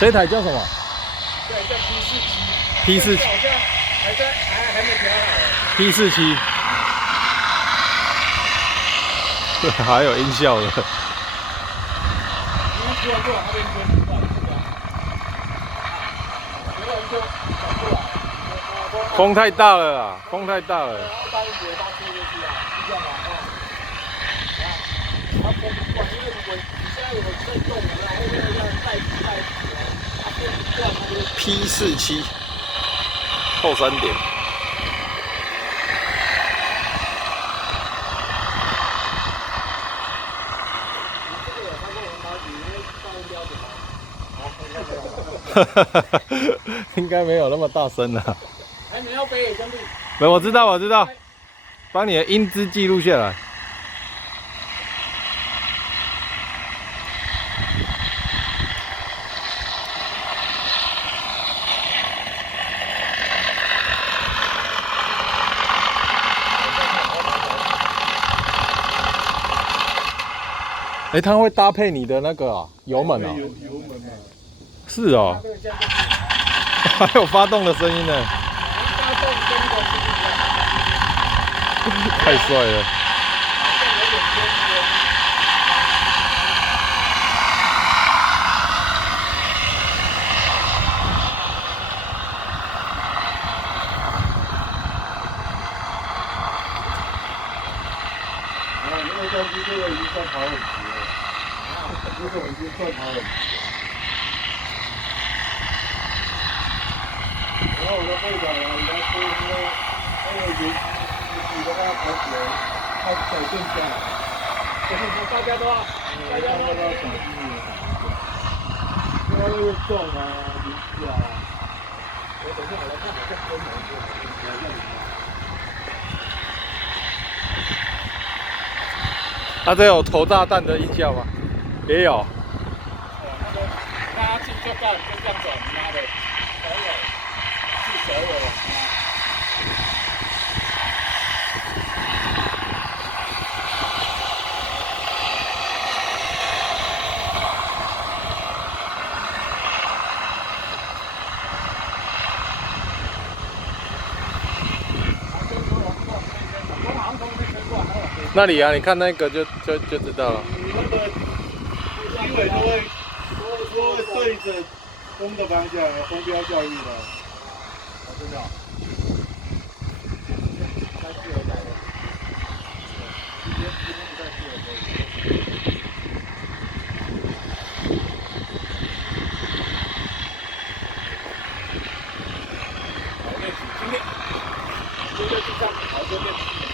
这台叫什么这台叫 P47。 ？P47，好像还没调好。P47，还有音效的。因为出来过来那边跟出来，然后就转过来。风太大了啦，风太大了。然后当时他推进去啊，是这样啊，它风不惯，因为如果你现在有在动的，然后后面这样带它风不惯，它就 P47后3点。应该没有那么大声啦。还没要飞，兄弟。没，我知道，我知道，把你的音质记录下来。哎，它会搭配你的那个油门啊？油门啊。是哦。还有发动的声音呢。发动跟那个是不一样。太帅了。那个相机这个已经算跑很急了，这种已经算跑很急了。然后我的后脚啊，人家说那个油机你的话跑起来，它改变下来。大家都要小心一点，因为又重啊，油机啊。我等一下我来看我这跟哪一个。它这有投炸弹的音效吗？也有。大家进就干，就这样走，妈的，小尾，是小尾啊！那里啊，你看那个就知道了。你那个机尾都会对着风的方向，风标教育的。真的。太适合改了。今天不太适合改。好，练习，今天就这样，好，就练习。